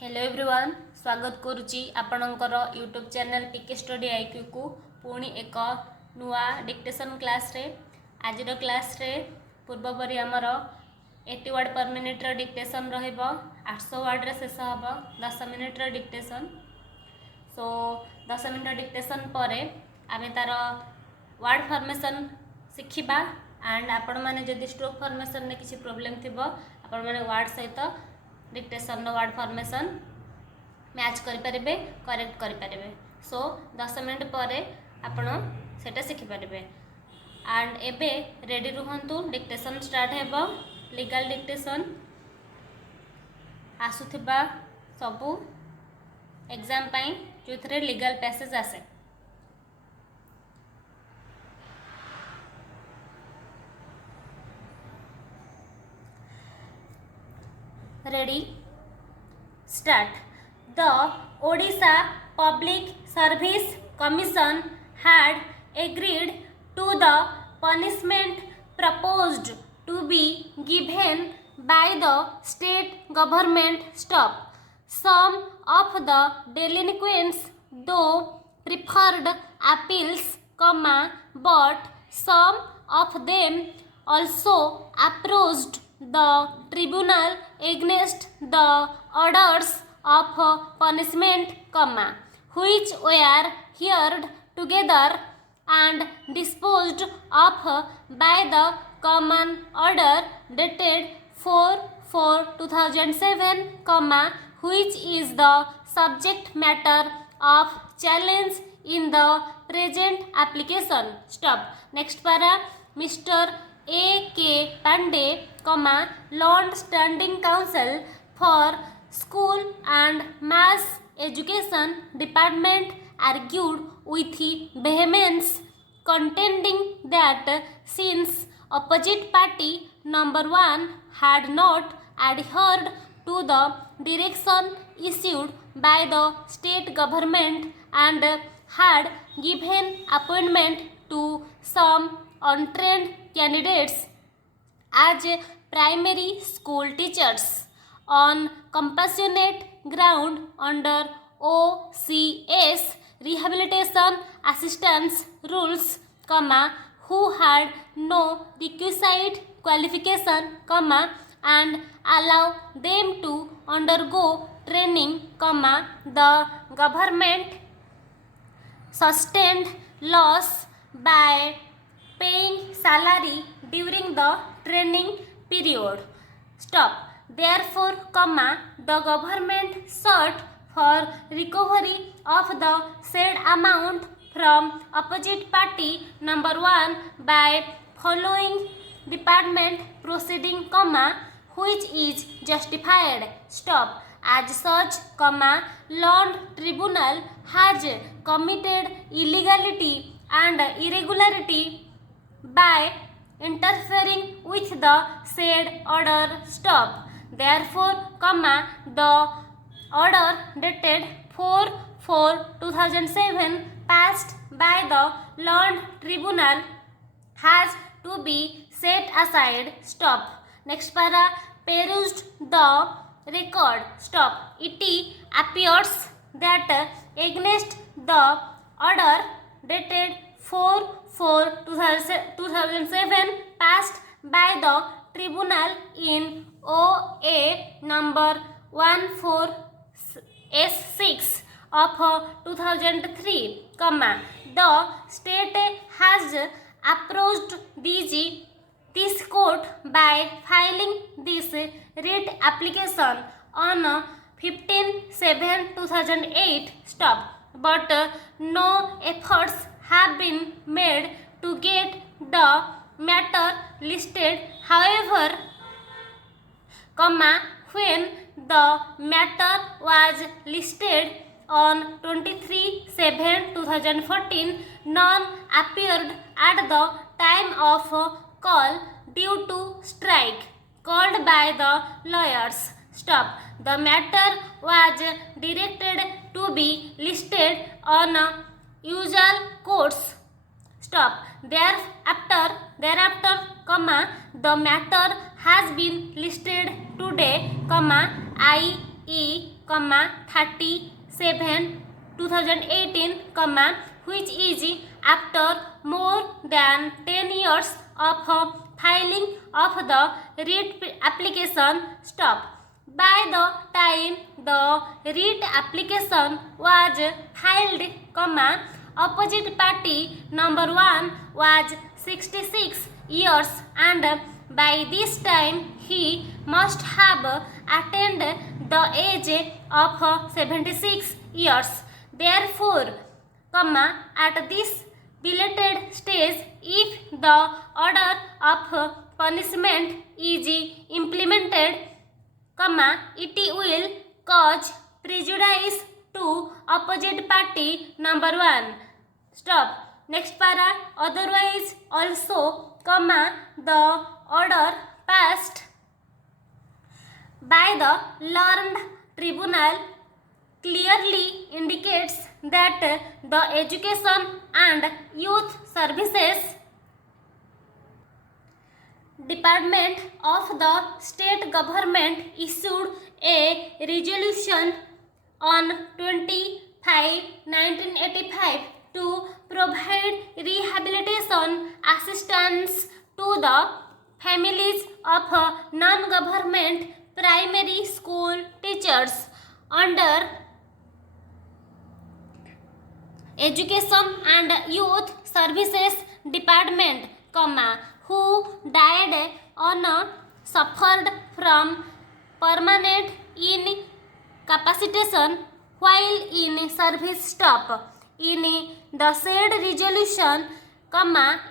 Hello everyone, स्वागत करुच्ची आपणकर YouTube channel PK study IQ को पुणी एक नुआ डिक्टेशन क्लास रे। आज क्लास रे पूर्वपरी आमर 80 वर्ड पर मिनिट डिक्टेशन रहिबो। 800 वर्ड रे शेष हम 10 मिनिट डिक्टेशन। सो 10 मिनिट डिक्टेशन पर आमे तार वर्ड फॉर्मेशन शिखिबा एंड आपण माने जदि स्ट्रोक फॉर्मेशन ने किसी प्रॉब्लम थिबो आपण माने वर्ड सहित डिक्टेशन वर्ड फॉर्मेशन मैच करें करेक्ट करें। सो 10 मिनट पर आपण सेटा शिखि पारे एंड एबे रेडी रुहंतु। डिक्टेशन स्टार्ट हेबो। लीगल डिक्टेशन आसुथिबा सबू एग्जाम पाई जो थे लीगल पैसेज आसे। Ready? Start. The Odisha Public Service Commission had agreed to the punishment proposed to be given by the state government. Stop. Some of the delinquents though preferred appeals, but some of them also approached the tribunal against the orders of punishment, which were heard together and disposed of by the common order dated 4/4/2007, which is the subject matter of challenge in the present application. Stop. Next para. Mr. A.K. Pandey, Lord Standing Counsel for School and Mass Education Department, argued with vehemence, contending that since opposite party number 1 had not adhered to the direction issued by the state government and had given appointment to some untrained candidates as primary school teachers on compassionate ground under OCS rehabilitation assistance rules, who had no requisite qualification, and allow them to undergo training, the government sustained loss by paying salary during the training period. Stop. Therefore, the government sought for recovery of the said amount from opposite party number 1 by following department proceeding, which is justified. Stop. As such, Lord Tribunal has committed illegality and irregularity by interfering with the said order. Stop. Therefore, the order dated 4/4/2007 passed by the Lord Tribunal has to be set aside. Stop. Next para. Perused the record. Stop. It appears that against the order dated 4/4/2007 passed by the tribunal in OA number 14S6 of 2003, the state has approached this court by filing this writ application on 15/7/2008. Stop. But no efforts have been made to get the matter listed. However, when the matter was listed on 23/7/2014, none appeared at the time of call due to strike called by the lawyers. Stop. The matter was directed to be listed on usual courts. Stop. Thereafter, the matter has been listed today, i.e. 37 2018, which is after more than 10 years of filing of the writ application. Stop. By the time the writ application was filed, opposite party number 1 was 66 years, and by this time he must have attained the age of 76 years. Therefore, at this belated stage, if the order of punishment is implemented, it will cause prejudice to opposite party number 1. Stop. Next para. Otherwise also, the order passed by the learned tribunal clearly indicates that the Education and Youth Services Department of the state government issued a resolution on 25/1985 to provide rehabilitation assistance to the families of non-government primary school teachers under Education and Youth Services Department, who died on suffered from permanent incapacitation while in service. Stop. In the said resolution,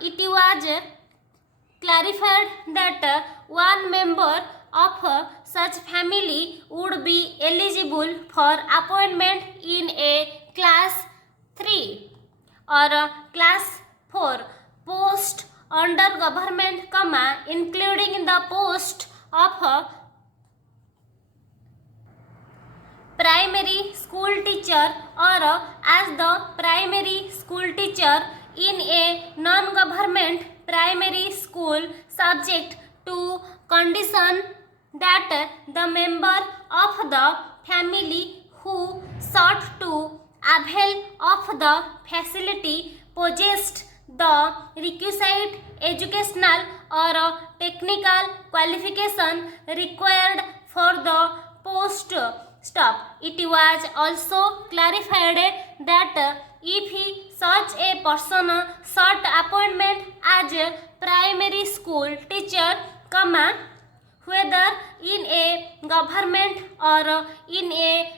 it was clarified that one member of such family would be eligible for appointment in a class 3 or class 4 post under government, including the post of primary school teacher or as the primary school teacher in a non-government primary school, subject to condition that the member of the family who sought to avail of the facility possessed the requisite educational or technical qualification required for the post. Stop. It was also clarified that if such a person sought appointment as a primary school teacher, whether in a government or in a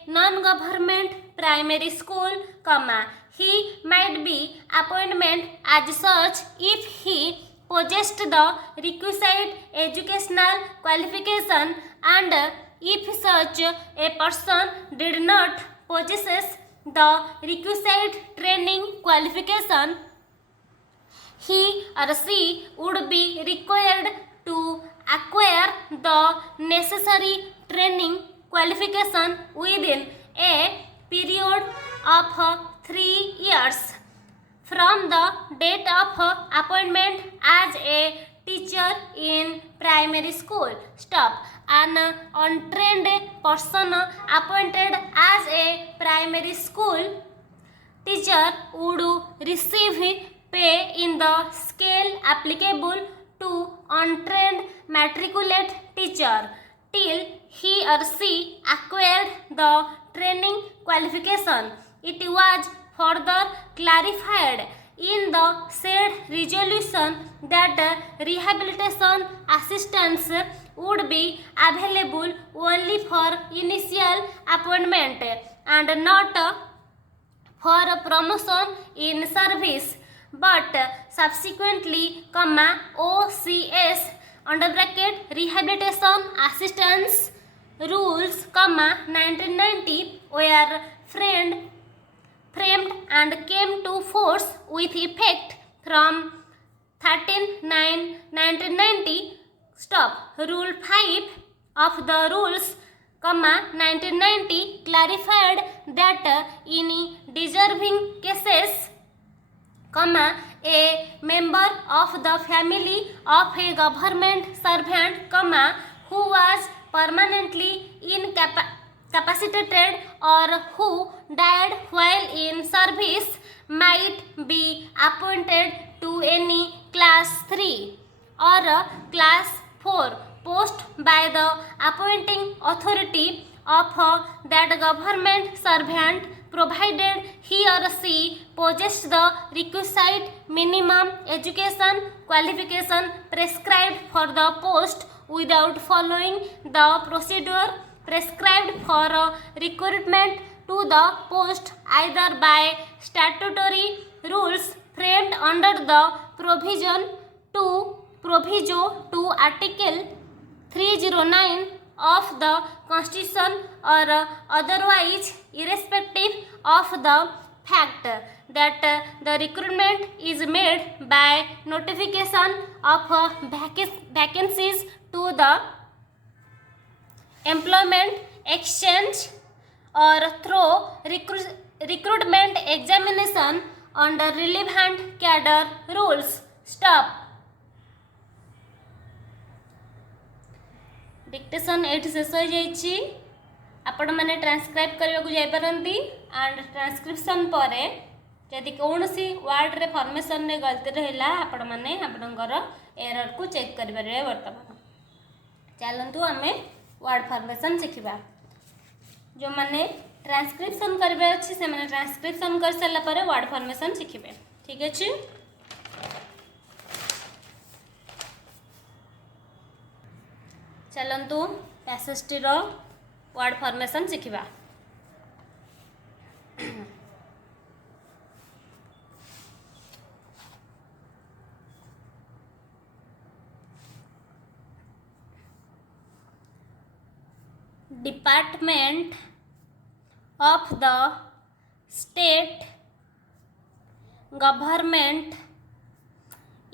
non-government primary school, he might be appointment as such if he possessed the requisite educational qualification, and if such a person did not possess the requisite training qualification, he or she would be required to acquire the necessary training qualification within a period of 3 years from the date of appointment as a teacher in primary school. Stop. An untrained person appointed as a primary school teacher would receive pay in the scale applicable to untrained matriculate teacher till he or she acquired the training qualification. It was further clarified in the said resolution that rehabilitation assistance would be available only for initial appointment and not for promotion in service, but subsequently, OCS rehabilitation assistance rules, 1990 were framed and came to force with effect from 13/9/1990. Stop. Rule 5 of the rules, 1990 clarified that in deserving cases, a member of the family of a government servant, who was permanently capacitated or who died while in service might be appointed to any class 3 or class 4 post by the appointing authority of that government servant, provided he or she possessed the requisite minimum education qualification prescribed for the post without following the procedure prescribed for recruitment to the post either by statutory rules framed under the proviso to Article 309 of the Constitution or otherwise, irrespective of the fact that the recruitment is made by notification of vacancies to the employment exchange or through recruitment examination under relevant cadre rules. Stop. Dictation एठी शेष हो जाइछि आपण माने transcribe करबा को जाय परंती and transcription परे यदि कोनोसी वर्ड रे फॉर्मेशन रे गलती रहला आपण माने आपनकर एरर को चेक करि परबे वर्तमान चलंतु हमें वर्ड फॉर्मेशन सिखिबा जो माने ट्रांसक्रिप्शन करबे अछि से माने ट्रांसक्रिप्शन कर सला परे वर्ड फॉर्मेशन सिखिबे ठीक अछि चलंतु एसएसटी रो वर्ड फॉर्मेशन सिखिबा department of the state government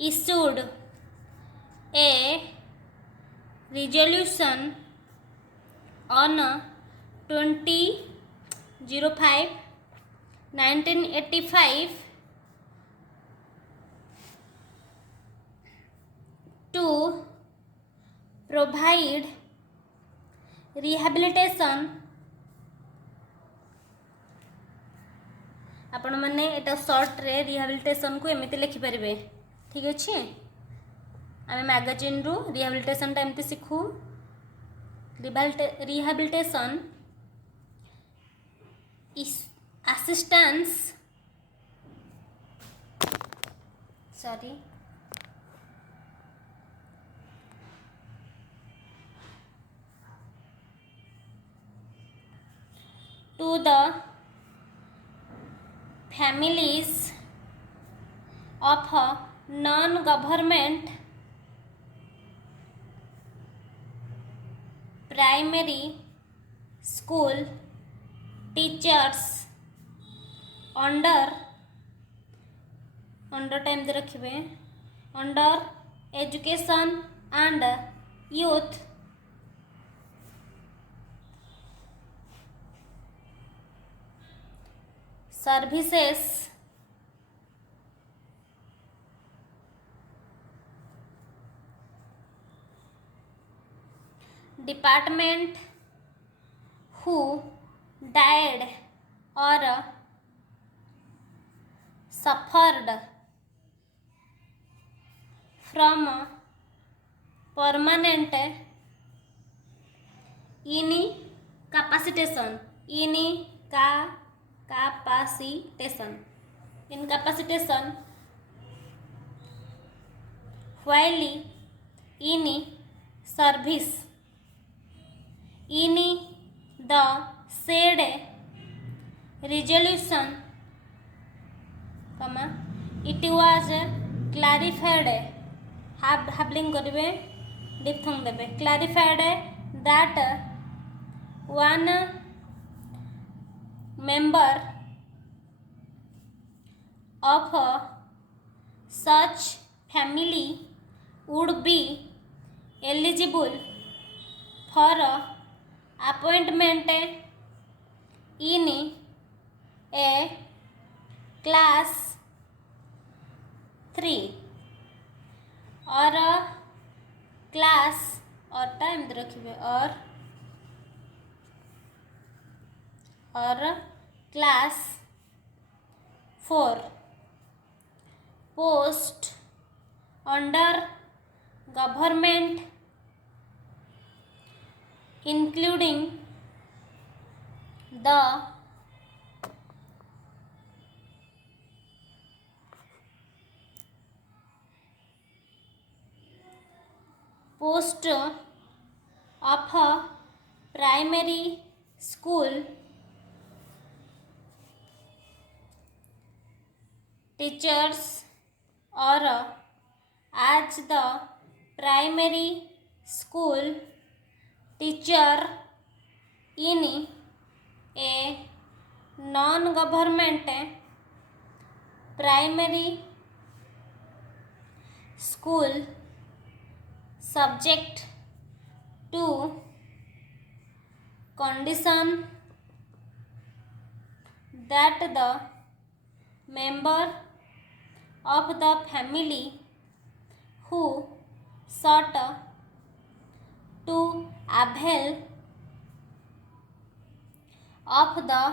issued a resolution on 20/05/1985 to provide rehabilitation आपण माने एटा शॉर्ट रे रिहैबिलिटेशन को एमिति लिखि परिबे ठीक अछि आमे मैगजीन रु रिहैबिलिटेशन टा एमिति सिखु रिहैबिलिटेशन इस assistance to the families of non-government primary school teachers under time दे रखिबे under education and youth services department who died or suffered from permanent incapacitation while in service in the said resolution, it was clarified habling करिवे diphthong देबे clarified that one member of such family would be eligible for appointment in a class 3 or class or time रखिए और or class 4 post under government including the post of a primary school teachers or as the primary school teacher in a non-government primary school subject to condition that the member of the family who sought to avail of the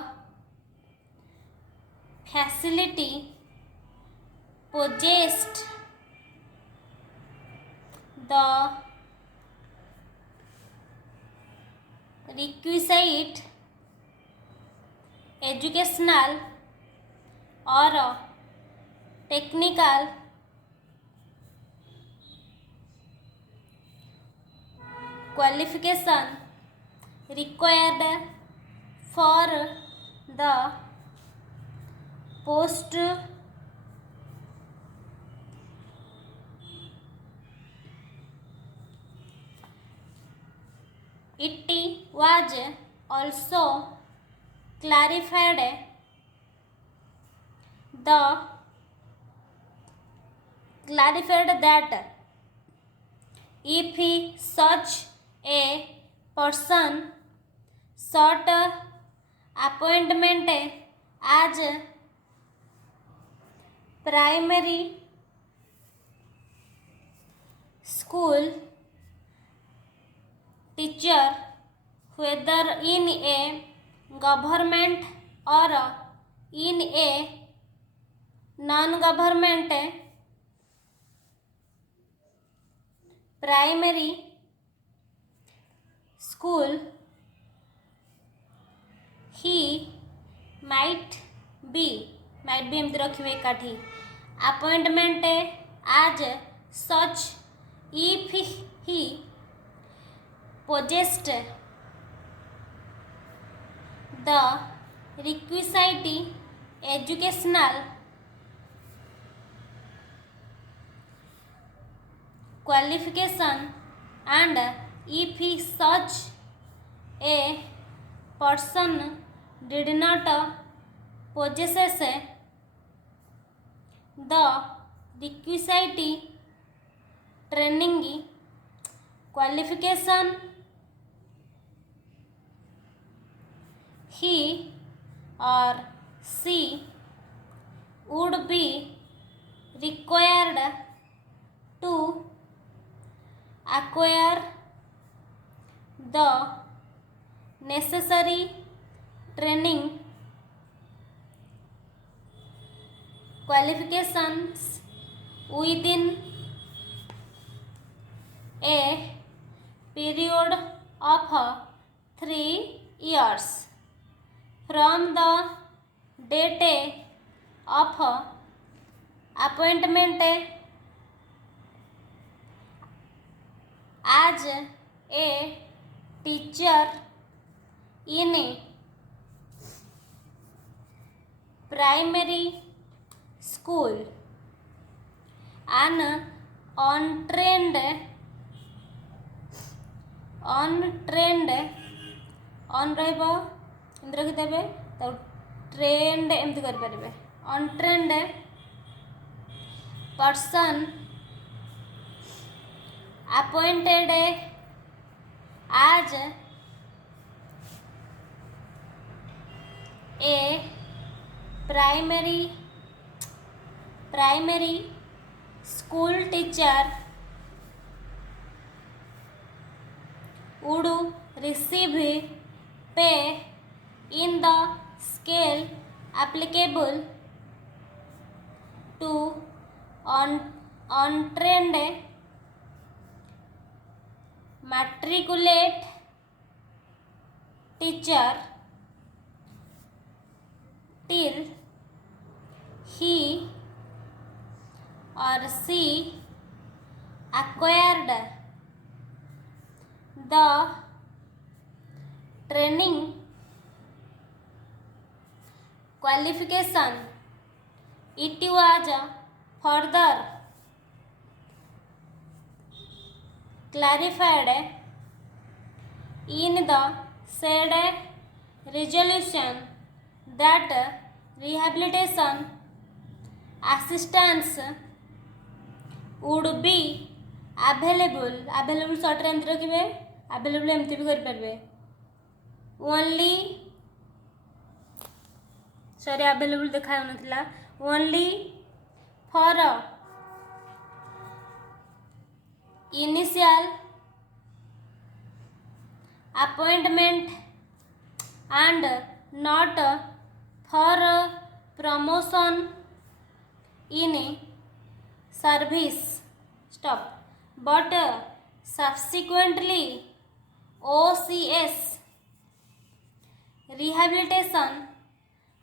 facility possessed the requisite educational or technical qualification required for the post it was also clarified that if such a person sought appointment as primary school teacher whether in a government or in a non-government primary school, he might be एमती रखिए एकाठी appointment as such if he possessed the requisite educational qualification and if such a person did not possess the requisite training qualification, he or she would be required to acquire the necessary training qualifications within a period of 3 years from the date of appointment as a teacher in a primary school. An untrained on रहिबो एमती रखिदेवे तो trend एमती कर परिबे untrained person appointed as a primary school teacher would receive pay in the scale applicable to untrained matriculate teacher till he or she acquired the training qualification. It was further clarified in the said resolution that rehabilitation assistance would be available short रे रखिए available एमती भी करें only sorry available देखा only for initial appointment and not for promotion in service but subsequently OCS rehabilitation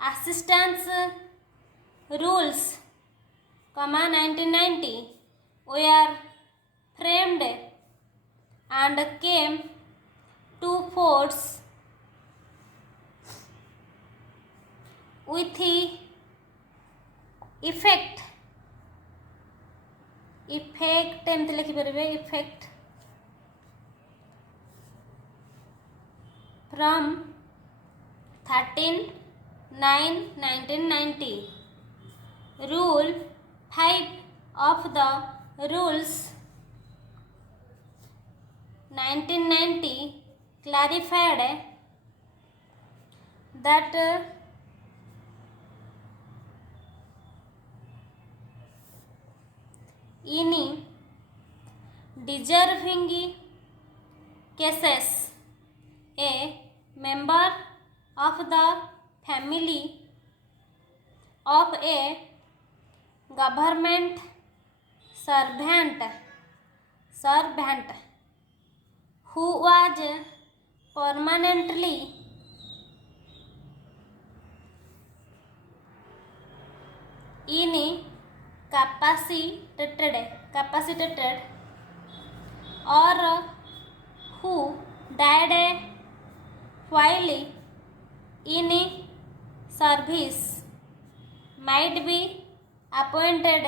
assistance rules 1990 were framed and came to force with effect एमती लिखिपारे effect from 13/9/1990 rule 5 of the rules 1990 clarified that in deserving cases a member of the family of a government servant who was permanently incapacitated or who died while in service might be appointed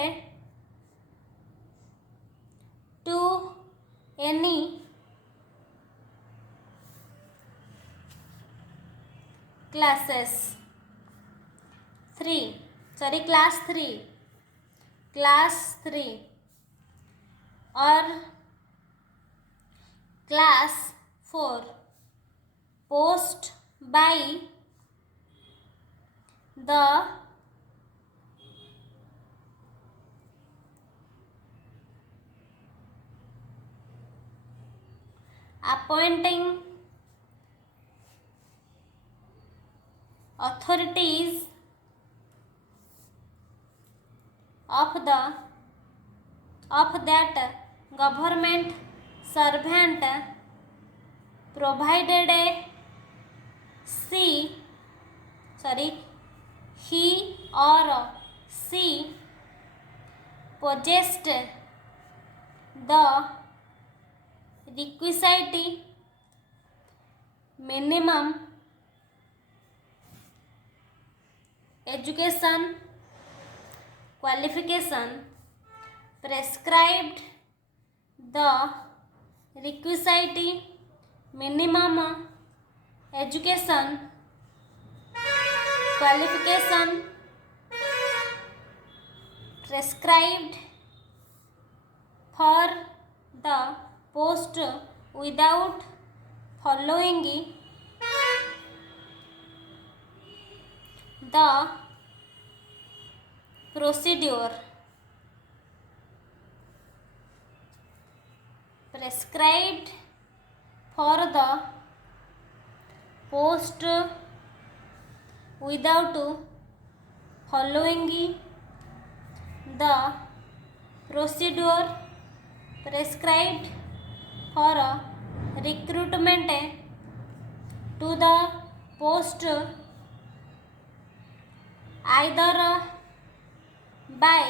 to any class 3 or class 4 post by the appointing authorities of that government servant provided he or she possessed the requisite minimum education qualification prescribed the requisite minimum education qualification prescribed for the post without following the procedure prescribed for the post without following the procedure prescribed for recruitment to the post either by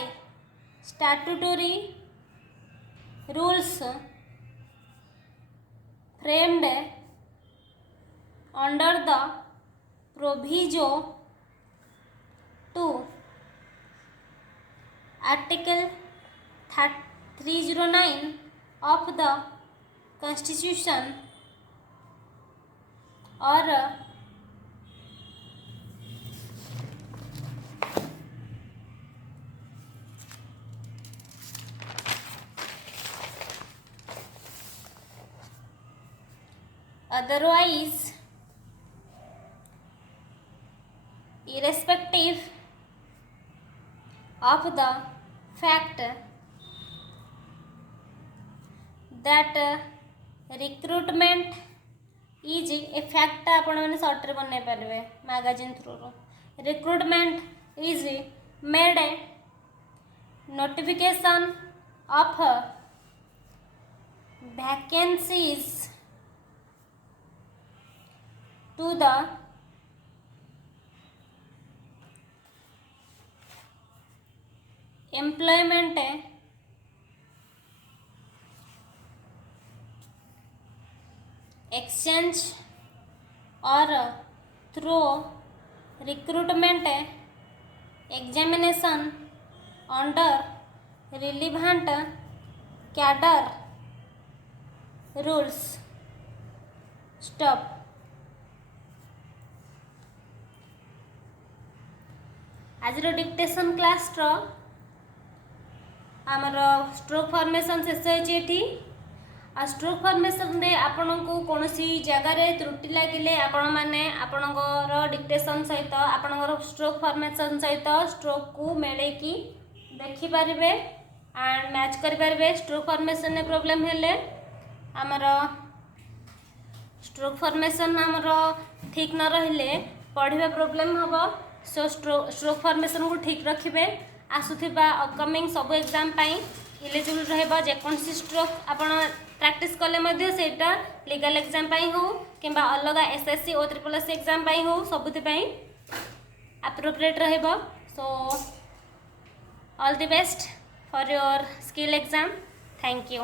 statutory rules framed under the proviso to Article 309 of the Constitution or otherwise, irrespective of the fact that recruitment is a fact आपण मैंने short रे बनै पारे magazine through recruitment is made notification of vacancies to the employment exchange or through recruitment examination under relevant cadre rules. Stop. आज dictation class आमर stroke formation शेष होती आ stroke formation रे आपण को कौन जगार त्रुटि लगे आपण मैंने आपणकर डिक्टेशन सहित आपणकर स्ट्रोक फॉर्मेशन सहित स्ट्रोक को मेले की देखिपारे एंड मैच करें स्ट्रोक फॉर्मेशन में प्रोब्लेम हेले आमर स्ट्रोक फॉर्मेशन आमर ठीक न रहिले पढ़िबा प्रोब्लेम हम सो स्ट्रोक फॉर्मेशन को ठीक रखिए आसुथिबा अपकमिंग सब एग्जाम पाई इलिजिबल रहबा जेकोसी स्ट्रोक आपण प्रैक्टिस कले मध्य सेटा लीगल एग्जाम पाई हो किंबा अलग एसएससी और SSC एग्जाम पाई हो सबुति पाई एप्रोप्रिएट रहबा so all the best for your skill exam thank you.